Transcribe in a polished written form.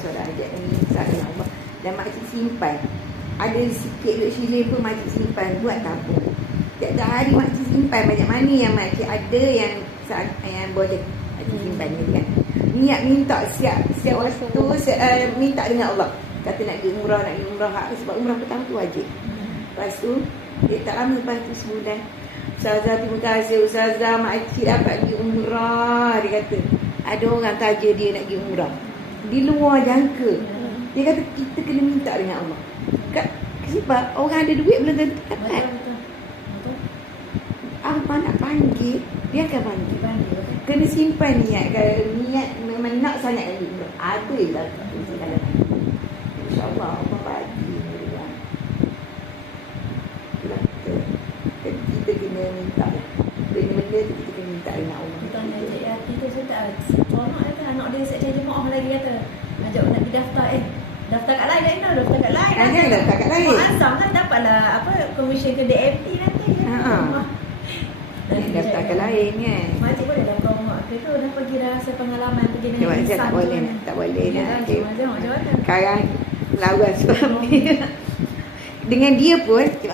solat hajat dan minta dengan Allah. Dan makcik simpan. Ada sikit duit silin pun makcik simpan buat tabung. Tiap-tiap hari makcik simpan banyak mana yang makcik ada yang boleh makcik simpan ni kan. Niat minta siap waktu minta dengan Allah. Kata nak pergi umrah sebab umrah pertama tu wajib. Lepas tu dia tak lama lepas tu sebulan, Ustazah terima kasih Ustazah, makcik dapat pergi umrah. Dia kata ada orang taja dia nak pergi umrah di luar jangka. Dia kata kita kena minta dengan Allah. Sebab orang ada duit belum tentu dapat. Allah nak panggil, dia akan panggil. Kena simpan niat. Kalau niat memang nak sangat pergi umrah, ada lah InsyaAllah Allah bagi. Kita kena minta. Benda-benda tu kita kena minta dengan Allah. Kita tanya Cik Yati tu saya tak seronok kata anak dia set jadi jemaah lagi kata. Ajak nak pergi daftar daftar kat lain dah Ina, daftar kat lain. Jangan daftar kat lain. Mak Azam kan dapatlah komisen ke DMT nanti kan. Daftar kat lain kan. Makcik boleh dah promote ke tu dah pergi dah rasa pengalaman pergi dengan insan. Tak boleh nak. Macam mana? Sekarang lawan suami. Dengan dia pun